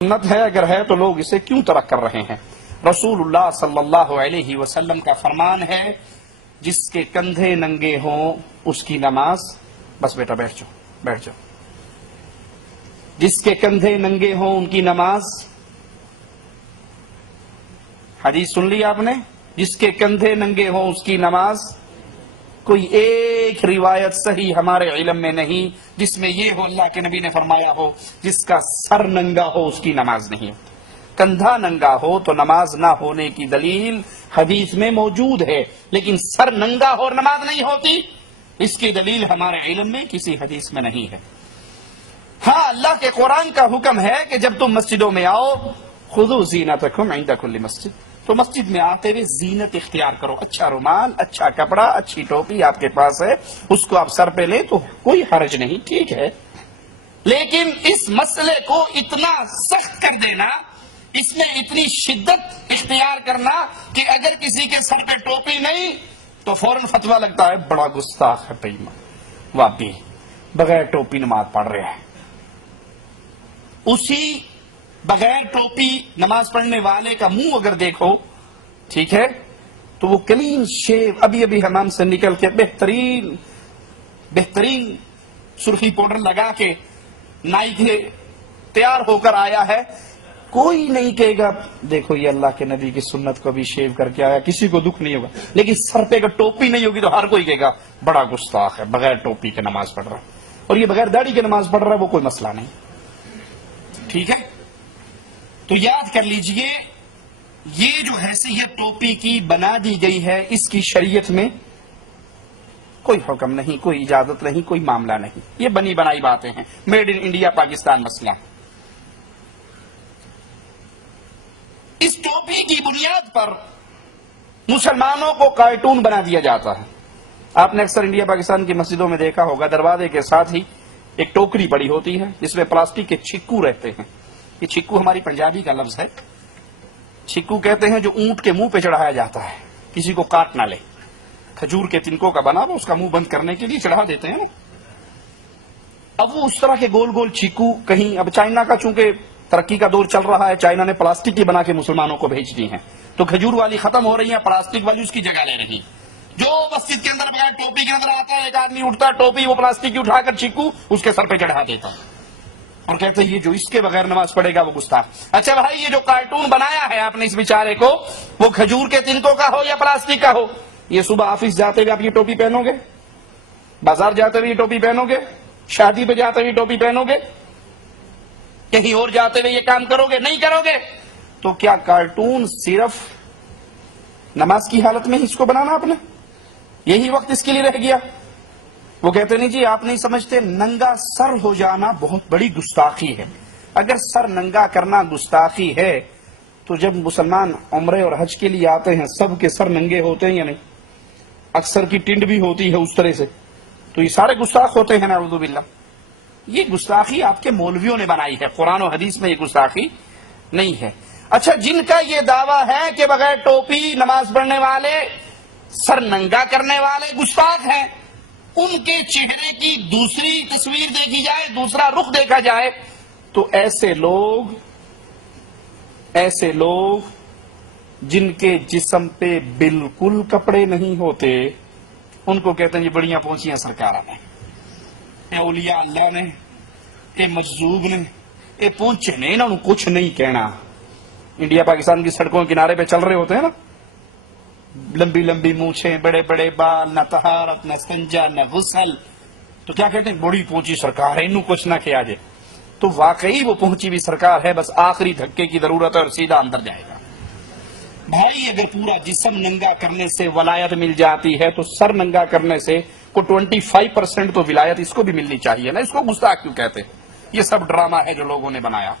سنت ہے، اگر ہے تو لوگ اسے کیوں ترک کر رہے ہیں؟ رسول اللہ صلی اللہ علیہ وسلم کا فرمان ہے، جس کے کندھے ننگے ہوں اس کی نماز، بس بیٹا بیٹھ جاؤ بیٹھ جاؤ، جس کے کندھے ننگے ہوں ان کی نماز، حدیث سن لی آپ نے، جس کے کندھے ننگے ہوں اس کی نماز۔ کوئی ایک روایت صحیح ہمارے علم میں نہیں جس میں یہ ہو اللہ کے نبی نے فرمایا ہو جس کا سر ننگا ہو اس کی نماز نہیں ہوتی۔ کندھا ننگا ہو تو نماز نہ ہونے کی دلیل حدیث میں موجود ہے، لیکن سر ننگا ہو اور نماز نہیں ہوتی، اس کی دلیل ہمارے علم میں کسی حدیث میں نہیں ہے۔ ہاں، اللہ کے قرآن کا حکم ہے کہ جب تم مسجدوں میں آؤ، خذوا زینتکم عند کل مسجد، تو مسجد میں آتے ہوئے زینت اختیار کرو، اچھا رومال، اچھا کپڑا، اچھی ٹوپی آپ کے پاس ہے، اس کو آپ سر پہ لیں تو کوئی حرج نہیں، ٹھیک ہے۔ لیکن اس مسئلے کو اتنا سخت کر دینا، اس میں اتنی شدت اختیار کرنا کہ اگر کسی کے سر پہ ٹوپی نہیں تو فوراً فتویٰ لگتا ہے بڑا گستاخ ہے پیما، واقعی بغیر ٹوپی نماز پڑھ رہے ہیں۔ اسی بغیر ٹوپی نماز پڑھنے والے کا منہ اگر دیکھو، ٹھیک ہے، تو وہ کلین شیو، ابھی ابھی حمام سے نکل کے بہترین سرخی پاؤڈر لگا کے نائی کے تیار ہو کر آیا ہے، کوئی نہیں کہے گا دیکھو یہ اللہ کے نبی کی سنت کو بھی شیو کر کے آیا، کسی کو دکھ نہیں ہوگا۔ لیکن سر پہ اگر ٹوپی نہیں ہوگی تو ہر کوئی کہے گا بڑا گستاخ ہے، بغیر ٹوپی کے نماز پڑھ رہا ہے، اور یہ بغیر داڑھی کے نماز پڑھ رہا ہے، وہ کوئی مسئلہ نہیں، ٹھیک ہے۔ تو یاد کر لیجئے، یہ جو حیثیت ٹوپی کی بنا دی گئی ہے، اس کی شریعت میں کوئی حکم نہیں، کوئی اجازت نہیں، کوئی معاملہ نہیں، یہ بنی بنائی باتیں ہیں، میڈ ان انڈیا پاکستان مسئلہ۔ اس ٹوپی کی بنیاد پر مسلمانوں کو کارٹون بنا دیا جاتا ہے۔ آپ نے اکثر انڈیا پاکستان کی مسجدوں میں دیکھا ہوگا، دروازے کے ساتھ ہی ایک ٹوکری پڑی ہوتی ہے جس میں پلاسٹک کے چھکو رہتے ہیں۔ یہ چھکو ہماری پنجابی کا لفظ ہے، چھکو کہتے ہیں جو اونٹ کے منہ پہ چڑھایا جاتا ہے کسی کو کاٹ نہ لے، کھجور کے تنکوں کا بنا وہ اس کا منہ بند کرنے کے لیے چڑھا دیتے ہیں نا۔ اب وہ اس طرح کے گول گول چھکو کہیں، اب چائنا کا چونکہ ترقی کا دور چل رہا ہے، چائنا نے پلاسٹک کی بنا کے مسلمانوں کو بھیج دی ہیں، تو کھجور والی ختم ہو رہی ہیں، پلاسٹک والی اس کی جگہ لے رہی ہیں۔ جو مسجد کے اندر بغیر ٹوپی کے اندر آتا ہے، ایک آدمی اٹھتا ہے، ٹوپی وہ پلاسٹک کی اٹھا کر چھکو اس کے سر پہ چڑھا دیتا ہے اور کہتے ہیں یہ جو اس کے بغیر نماز پڑھے گا وہ گستاخ۔ اچھا بھائی، یہ جو کارٹون بنایا ہے آپ نے اس بیچارے کو، وہ کھجور کے تنکوں کا ہو یا پلاسٹک کا ہو، یہ صبح آفس جاتے ہوئے آپ یہ ٹوپی پہنو گے، بازار جاتے ہوئے یہ ٹوپی پہنو گے، شادی پہ جاتے ہوئے ٹوپی پہنو گے، کہیں اور جاتے ہوئے یہ کام کرو گے؟ نہیں کرو گے۔ تو کیا کارٹون صرف نماز کی حالت میں اس کو بنانا آپ نے؟ یہی وقت اس کے لیے رہ گیا؟ وہ کہتے نہیں جی آپ نہیں سمجھتے، ننگا سر ہو جانا بہت بڑی گستاخی ہے۔ اگر سر ننگا کرنا گستاخی ہے تو جب مسلمان عمرے اور حج کے لیے آتے ہیں سب کے سر ننگے ہوتے ہیں یا نہیں؟ اکثر کی ٹنڈ بھی ہوتی ہے اس طرح سے، تو یہ سارے گستاخ ہوتے ہیں نعوذ باللہ۔ یہ گستاخی آپ کے مولویوں نے بنائی ہے، قرآن و حدیث میں یہ گستاخی نہیں ہے۔ اچھا، جن کا یہ دعویٰ ہے کہ بغیر ٹوپی نماز پڑھنے والے، سر ننگا کرنے والے گستاخ ہیں، ان کے چہرے کی دوسری تصویر دیکھی جائے، دوسرا رخ دیکھا جائے، تو ایسے لوگ جن کے جسم پہ بالکل کپڑے نہیں ہوتے، ان کو کہتے ہیں یہ بڑیاں پہنچیاں سرکار نے، اے اولیاء اللہ نے، اے مجذوب نے، اے پہنچے نے، انہوں نے کچھ نہیں کہنا۔ انڈیا پاکستان کی سڑکوں کے کنارے پہ چل رہے ہوتے ہیں نا، لمبی لمبی مونچھیں، بڑے بڑے بال، نہ طہارت نہ استنجا نہ غسل، تو کیا کہتے ہیں بڑی پہنچی سرکار ہے، انہوں کچھ نہ کیا جائے۔ تو واقعی وہ پہنچی بھی سرکار ہے، بس آخری دھکے کی ضرورت ہے اور سیدھا اندر جائے گا۔ بھائی، اگر پورا جسم ننگا کرنے سے ولایت مل جاتی ہے تو سر ننگا کرنے سے کو 25% تو ولایت اس کو بھی ملنی چاہیے نا، اس کو گستاخ کیوں کہتے ہیں؟ یہ سب ڈرامہ ہے جو لوگوں نے بنایا۔